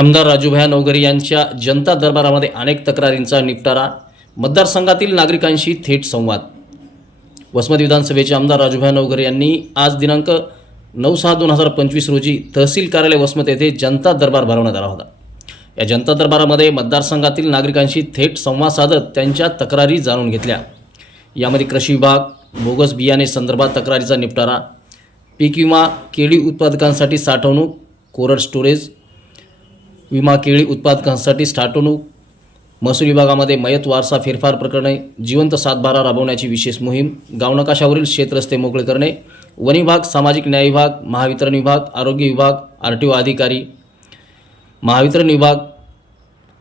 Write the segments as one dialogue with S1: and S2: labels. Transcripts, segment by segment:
S1: आमदार राजूभाया नवघरे यांच्या जनता दरबारामध्ये अनेक तक्रारींचा निपटारा मतदारसंघातील नागरिकांशी थेट संवाद. वसमत विधानसभेचे आमदार राजूभाया नवघरे यांनी आज दिनांक नऊ सहा दोन हजार पंचवीस रोजी तहसील कार्यालय वसमत येथे जनता दरबार भरवण्यात आला होता. या जनता दरबारामध्ये मतदारसंघातील नागरिकांशी थेट संवाद साधत त्यांच्या तक्रारी जाणून घेतल्या. यामध्ये कृषी विभाग बोगस बियाणे संदर्भात तक्रारीचा निपटारा पीक विमा केळी उत्पादकांसाठी साठवणूक कोरड स्टोरेज विमा केळी उत्पादकांसाठी साठवणूक महसूल विभागामध्ये मयत वारसा फेरफार प्रकरणे जिवंत सातबारा राबवण्याची विशेष मोहीम गावनकाशावरील शेतरस्ते मोकळे करणे वन विभाग सामाजिक न्याय विभाग महावितरण विभाग आरोग्य विभाग आर टी ओ अधिकारी महावितरण विभाग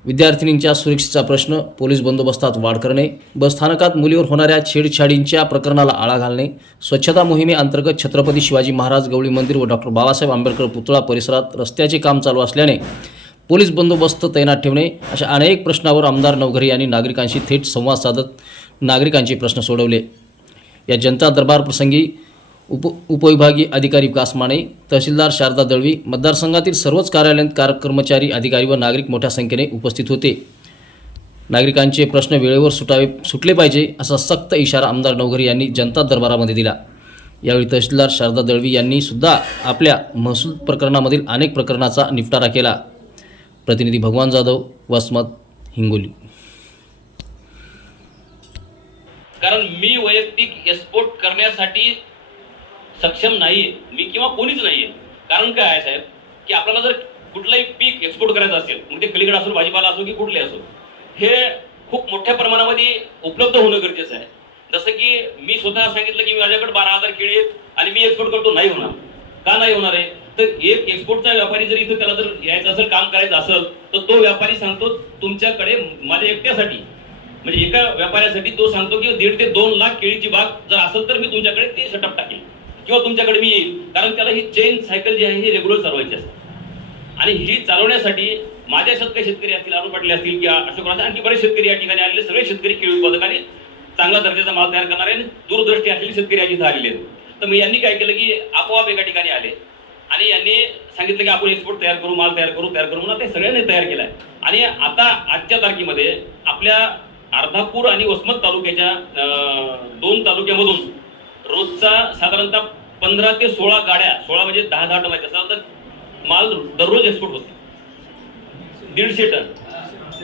S1: विद्यार्थिनींच्या सुरक्षेचा प्रश्न पोलीस बंदोबस्तात वाढ करणे बसस्थानकात मुलीवर होणाऱ्या छेडछाडींच्या प्रकरणाला आळा घालणे स्वच्छता मोहिमेअंतर्गत छत्रपती शिवाजी महाराज गवळी मंदिर व डॉक्टर बाबासाहेब आंबेडकर पुतळा परिसरात रस्त्याचे काम चालू असल्याने पोलीस बंदोबस्त तैनात ठेवणे अशा अनेक प्रश्नावर आमदार नवघरे यांनी नागरिकांशी थेट संवाद साधत नागरिकांचे प्रश्न सोडवले. या जनता दरबार प्रसंगी उप उपविभागीय अधिकारी विकास माने तहसीलदार शारदा दळवी मतदारसंघातील सर्वच कार्यालयात कार कर्मचारी अधिकारी व नागरिक मोठ्या संख्येने उपस्थित होते. नागरिकांचे प्रश्न वेळेवर सुटावे सुटले पाहिजे असा सक्त इशारा आमदार नवघरे यांनी जनता दरबारामध्ये दिला. यावेळी तहसीलदार शारदा दळवी यांनी सुद्धा आपल्या महसूल प्रकरणामधील अनेक प्रकरणाचा निपटारा केला. प्रतिनिधी भगवान जाधव वसमत हिंगोली.
S2: कारण मी वैयक्तिक एक्सपोर्ट करण्यासाठी सक्षम नाहीये. मी किंवा कोणीच नाहीये. कारण काय आहे साहेब? की आपल्याला जर कुठलंही पीक एक्सपोर्ट करायचं असेल मग ते कलिगड असो भाजीपाला असो की कुठले असो हे खूप मोठ्या प्रमाणामध्ये उपलब्ध होणं गरजेचं आहे. जसं की मी स्वतः सांगितलं की माझ्याकडे बारा हजार केळी आहेत आणि मी एक्सपोर्ट करतो नाही होणार. का नाही होणार आहे? तर एक एक्सपोर्टचा व्यापारी जर इथं त्याला जर यायचं असेल काम करायचं असेल तर तो व्यापारी सांगतो तुमच्याकडे माझ्या एकट्यासाठी म्हणजे एका व्यापाऱ्यासाठी तो सांगतो की दीड ते दोन लाख केळीची बाग जर असेल तर मी तुमच्याकडे ते सेटअप टाकेल. किंवा तुमच्याकडे मी येईल. कारण त्याला ही चेन सायकल जी आहे ही रेग्युलर चालवायची असते. आणि ही चालवण्यासाठी माझ्या शेतकरी शेतकरी असतील अरुण पाटील असतील किंवा अशोक आणखी बरेच शेतकरी या ठिकाणी आलेले सगळे शेतकरी केळी उत्पादकांनी चांगला दर्जाचा माल तयार करणारे आणि दूरदृष्टी असलेले शेतकरी या इथं आलेले आहेत. तर मग यांनी काय केलं की आपोआप एका ठिकाणी आले. आणि यांनी सांगितलं की आपण एक्सपोर्ट तयार करू माल तयार करू तयार करू म्हणून ते सगळ्यांनी तयार केलाय. आणि आता आजच्या तारखेमध्ये आपल्या अर्धापूर आणि वसमत तालुक्याच्या दोन तालुक्यामधून रोजचा साधारणतः पंधरा ते सोळा गाड्या सोळा म्हणजे दहा दहा टनाच्या साधारणतः माल दररोज एक्सपोर्ट होतो. दीडशे टन.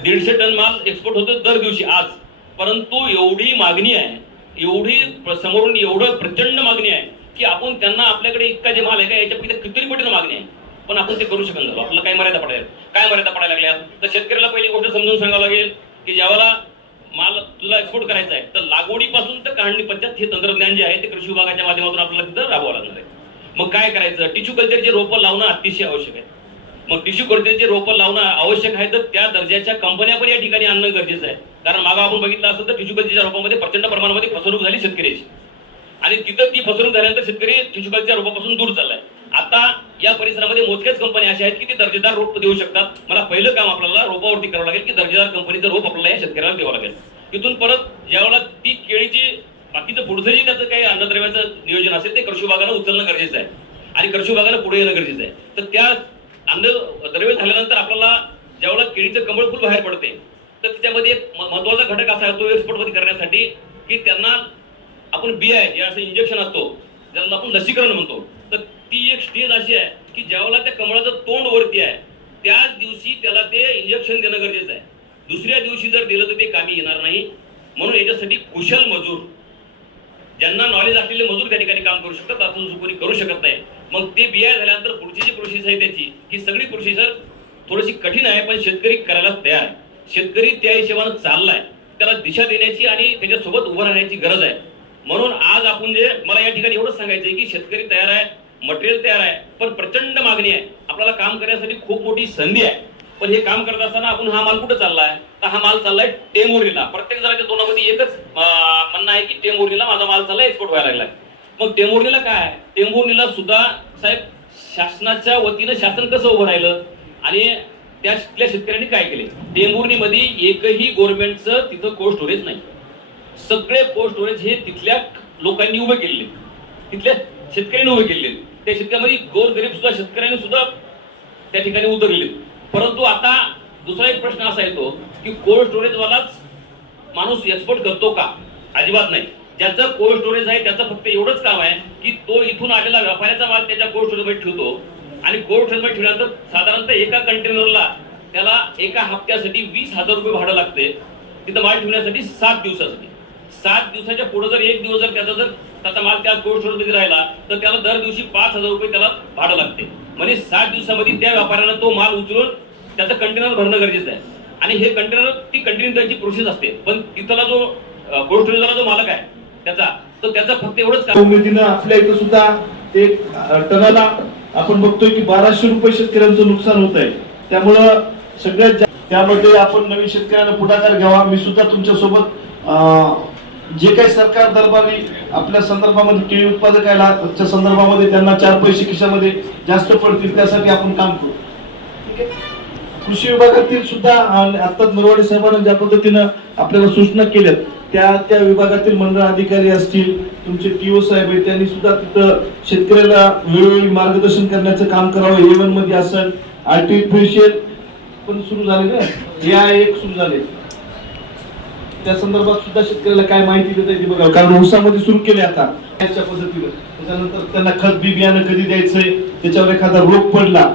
S2: दीडशे टन माल एक्सपोर्ट होतो दर दिवशी आज. परंतु एवढी मागणी आहे एवढी प्र- समोरून एवढं प्रचंड मागणी आहे की आपण त्यांना आपल्याकडे इतका जे माल आहे का याच्या कितीतरी पटीनं मागणी आहे. पण आपण ते करू शकत नाही. आपल्याला काय मर्यादा पडायला काय मर्यादा पडायला लागल्या? तर शेतकऱ्याला पहिली गोष्ट समजून सांगावं लागेल की ज्यावेळेला माल तुला एक्सपोर्ट करायचा आहे तर लागवडीपासून तर काढणी पद्धत हे तंत्रज्ञान जे आहे ते कृषी विभागाच्या माध्यमातून आपल्याला तिथं राबवावं लागणार आहे. मग काय करायचं? टिश्यू कल्चरचे रोपं लावणं अतिशय आवश्यक आहे. मग टिश्यू कल्चरचे रोपं लावणं आवश्यक आहे तर त्या दर्जाच्या कंपन्या पण या ठिकाणी आणणं गरजेचं आहे. कारण मागं आपण बघितलं असतं तर टिश्यू कल्चरच्या रोपामध्ये प्रचंड प्रमाणामध्ये फसवणूक झाली शेतकऱ्याची. आणि तिथं ती फसवणूक झाल्यानंतर शेतकरी टिश्यू रोपापासून दूर चाललाय. आता या परिसरामध्ये मोजक्याच कंपन्या अशा आहेत की ते दर्जेदार रोप देऊ शकतात. मला पहिलं काम आपल्याला रोपावरती करावं लागेल की दर्जेदार कंपनीचं रोप आपल्याला या शेतकऱ्याला द्यावं लागेल. तिथून परत ज्यावेळेला ती केळीची बाकीचं पुढचं जे त्याचं काही अन्नद्रव्याचं नियोजन असेल ते कृषी विभागानं उचलणं गरजेचं आहे. आणि कृषी विभागानं पुढे येणं गरजेचं आहे. तर त्या अन्नद्रव्य झाल्यानंतर आपल्याला ज्यावेळेला केळीचं कमळ फुल बाहेर पडते तर त्याच्यामध्ये एक महत्त्वाचा घटक असा आहे तो एक्सपोर्टमध्ये करण्यासाठी की त्यांना आपण बी आय जे असं इंजेक्शन असतो. ज्याला आपण लसीकरण म्हणतो. तर ती एक स्टेज अशी आहे की ज्यावेळेला त्या कमळाचं तोंड वरती आहे त्याच दिवशी त्याला ते इंजेक्शन देणं गरजेचं आहे. दुसऱ्या दिवशी जर दिलं तर ते कामी येणार नाही. म्हणून याच्यासाठी कुशल मजूर ज्यांना नॉलेज असलेले मजूर त्या ठिकाणी काम करू शकतात आपण जो कोणी करू शकत नाही. मग ते बिया झाल्यानंतर पुढची जी प्रोसेस आहे त्याची. ही सगळी प्रोसिजर थोडीशी कठीण आहे पण शेतकरी करायला तयार आहे. शेतकरी त्या हिशोबानं चाललाय. त्याला दिशा देण्याची आणि त्याच्यासोबत उभं राहण्याची गरज आहे. म्हणून आज आपण जे मला या ठिकाणी एवढंच सांगायचं आहे की शेतकरी तयार आहे मटेरियल तयार आहे पण प्रचंड मागणी आहे. आपल्याला काम करण्यासाठी खूप मोठी संधी आहे. पण हे काम करत असताना आपण हा माल कुठं चाललाय? तर हा माल चाललाय टेंभुर्णीला प्रत्येक जणाच्या दोनामध्ये एकच म्हणणं आहे की टेंभुर्णीला माझा माल चाललाय एक्सपोर्ट व्हायला लागलाय. मग टेंभुर्णीला काय आहे? टेंभुर्णीला सुद्धा साहेब शासनाच्या वतीनं शासन कसं उभं राहिलं? आणि त्यातल्या शेतकऱ्यांनी काय केले? टेंभुर्णीमध्ये एकही गव्हर्नमेंटचं तिथं कोल्ड स्टोरेज नाही. सगळे कोल्ड स्टोरेज हे तिथल्या लोकांनी उभे केलेले. तिथल्या शेतकऱ्यांनी उभे केलेले. त्या शेतकऱ्यामध्ये गोरगरीब सुद्धा शेतकऱ्यांनी सुद्धा त्या ठिकाणी उतरले परंतु आता दुसरा एक प्रश्न असा येतो की कोल्ड स्टोरेजवालाच माणूस एक्सपोर्ट करतो का? अजिबात नाही. ज्याचं कोल्ड स्टोरेज आहे त्याचं फक्त एवढंच काम आहे की तो इथून आलेला व्यापाऱ्याचा माल त्याच्या कोल्ड स्टोरेजमध्ये ठेवतो. आणि कोल्ड स्टोरेजमध्ये ठेवल्यानंतर साधारणतः एका कंटेनरला त्याला एका हप्त्यासाठी वीस हजार रुपये भाडं लागते. तिथं माल ठेवण्यासाठी सात दिवसासाठी. सात दिवसाच्या पुढे जर एक दिवस जर त्याचा जर त्याचा माल त्या कोल्ड स्टोरेजमध्ये राहिला तर त्याला दर दिवशी पाच हजार रुपये त्याला भाडं लागते. म्हणजे सात दिवसामध्ये त्या व्यापाऱ्यानं तो माल उचलून त्याचं कंटेनर भरणं गरजेचं आहे. आणि हे कंटेनर ती कंटिन्यू त्याची प्रोसेस असते. पण तिथला जो कोल्ड स्टोरेजला जो मालक आहे त्याचा तर त्याचा फक्त एवढंच
S3: उमेदीनं आपल्या इथं सुद्धा ते टनाला आपण बघतोय की बाराशे रुपये शेतकऱ्यांचं नुकसान होत आहे. त्यामुळं सगळ्यात त्यामध्ये आपण नवीन शेतकऱ्यांना पुढाकार घ्यावा. मी सुद्धा तुमच्यासोबत जे काही सरकार दरबारी आपल्या संदर्भामध्ये केळी उत्पादकाला च्या संदर्भामध्ये त्यांना चार पैसे खिशामध्ये जास्त पडतील त्यासाठी आपण काम करू. ठीक आहे? कृषी विभागातील सुद्धा आता नरवाडे साहेबांना ज्या पद्धतीनं आपल्याला सूचना केल्यात त्या त्या विभागातील मंडळ अधिकारी असतील तुमचे टीओ साहेब आहेत त्यांनी सुद्धा तिथं शेतकऱ्याला वेळोवेळी मार्गदर्शन करण्याचं काम करावं. एवनमध्ये असेल आर्टिफिशियल पण सुरू झाले ना? या एक सुरू झाले. त्या संदर्भात सुद्धा शेतकऱ्याला काय माहिती देता येते बघा कारण ऊसामध्ये सुरू केले आता त्याच्या पद्धतीनं त्याच्यानंतर त्यांना खत बी बियाणं कधी द्यायचंय? त्याच्यावर एखादा रोग पडला